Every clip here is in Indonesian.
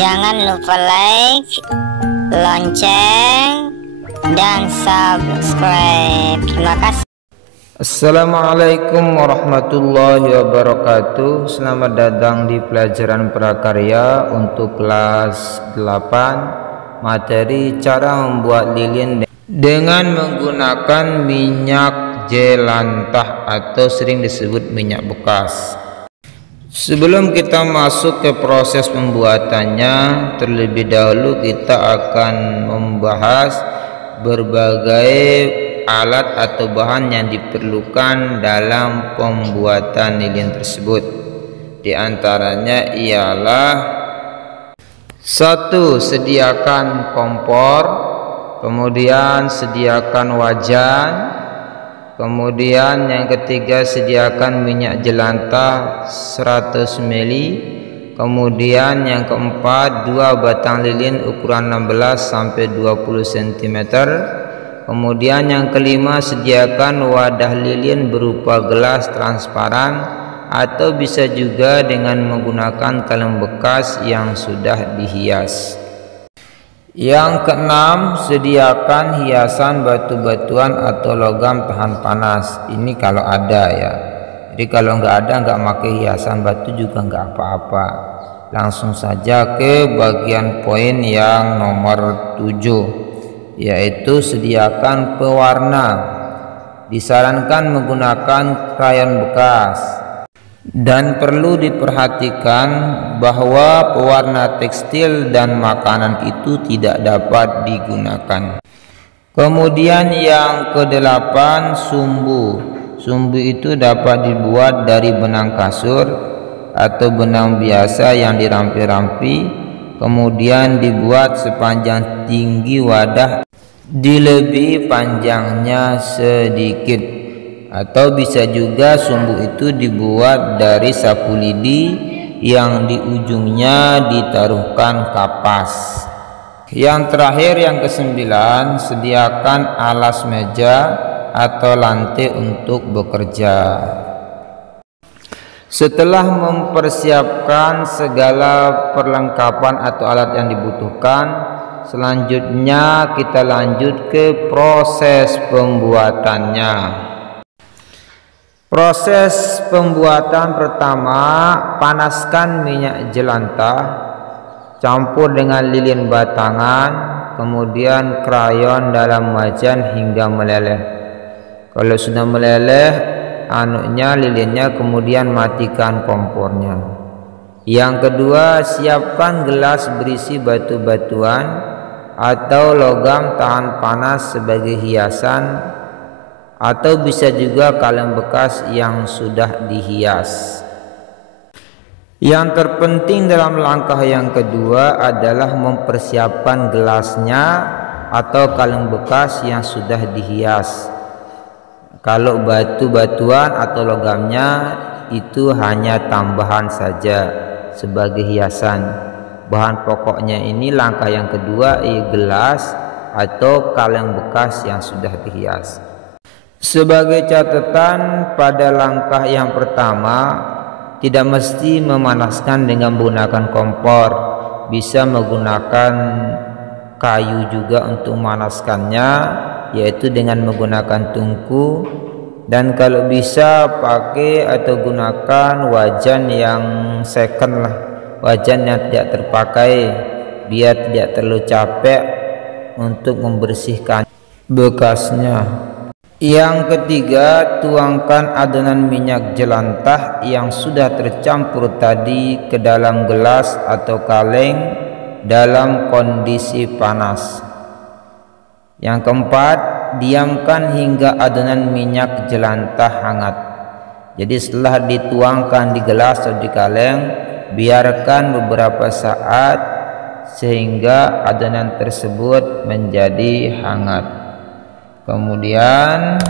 Jangan lupa like, lonceng, dan subscribe. Terima kasih. Assalamualaikum warahmatullahi wabarakatuh. Selamat datang di pelajaran prakarya untuk kelas 8, materi cara membuat lilin dengan menggunakan minyak jelantah atau sering disebut minyak bekas. Sebelum kita masuk ke proses pembuatannya, terlebih dahulu kita akan membahas berbagai alat atau bahan yang diperlukan dalam pembuatan lilin tersebut. Di antaranya ialah: 1. Sediakan kompor, kemudian sediakan wajan, kemudian yang ketiga sediakan minyak jelantah 100 ml, kemudian yang keempat 2 batang lilin ukuran 16 sampai 20 cm, kemudian yang kelima sediakan wadah lilin berupa gelas transparan atau bisa juga dengan menggunakan kaleng bekas yang sudah dihias. Yang keenam, sediakan hiasan batu-batuan atau logam tahan panas. Ini kalau ada ya. Jadi kalau nggak ada, nggak pakai hiasan batu juga nggak apa-apa. Langsung saja ke bagian poin yang nomor 7, yaitu sediakan pewarna. Disarankan menggunakan krayon bekas. Dan perlu diperhatikan bahwa pewarna tekstil dan makanan itu tidak dapat digunakan. Kemudian yang ke-8, sumbu. Sumbu itu dapat dibuat dari benang kasur atau benang biasa yang dirampi-rampi, kemudian dibuat sepanjang tinggi wadah, dilebihi panjangnya sedikit. Atau bisa juga sumbu itu dibuat dari sapu lidi yang di ujungnya ditaruhkan kapas. Yang terakhir, yang ke-9, sediakan alas meja atau lantai untuk bekerja. Setelah mempersiapkan segala perlengkapan atau alat yang dibutuhkan, selanjutnya kita lanjut ke proses pembuatannya. Proses pembuatan pertama, panaskan minyak jelantah, campur dengan lilin batangan, kemudian krayon dalam wajan hingga meleleh. Kalau sudah meleleh lilinnya, kemudian matikan kompornya. Yang kedua, siapkan gelas berisi batu-batuan atau logam tahan panas sebagai hiasan, atau bisa juga kaleng bekas yang sudah dihias. Yang terpenting dalam langkah yang kedua adalah mempersiapkan gelasnya atau kaleng bekas yang sudah dihias. Kalau batu-batuan atau logamnya itu hanya tambahan saja sebagai hiasan. Bahan pokoknya ini langkah yang kedua, gelas atau kaleng bekas yang sudah dihias. Sebagai catatan, pada langkah yang pertama tidak mesti memanaskan dengan menggunakan kompor, bisa menggunakan kayu juga untuk memanaskannya, yaitu dengan menggunakan tungku, dan kalau bisa pakai atau gunakan wajan yang second lah, wajan yang tidak terpakai, biar tidak terlalu capek untuk membersihkan bekasnya. Yang ketiga, tuangkan adonan minyak jelantah yang sudah tercampur tadi ke dalam gelas atau kaleng dalam kondisi panas. Yang keempat, diamkan hingga adonan minyak jelantah hangat. Jadi setelah dituangkan di gelas atau di kaleng, biarkan beberapa saat sehingga adonan tersebut menjadi hangat. Kemudian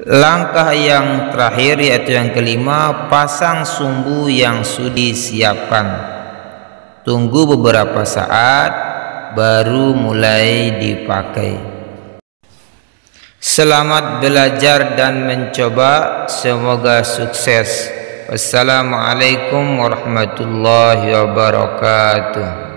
langkah yang terakhir, yaitu yang kelima, pasang sumbu yang sudah disiapkan. Tunggu beberapa saat baru mulai dipakai. Selamat belajar dan mencoba, semoga sukses. Wassalamualaikum warahmatullahi wabarakatuh.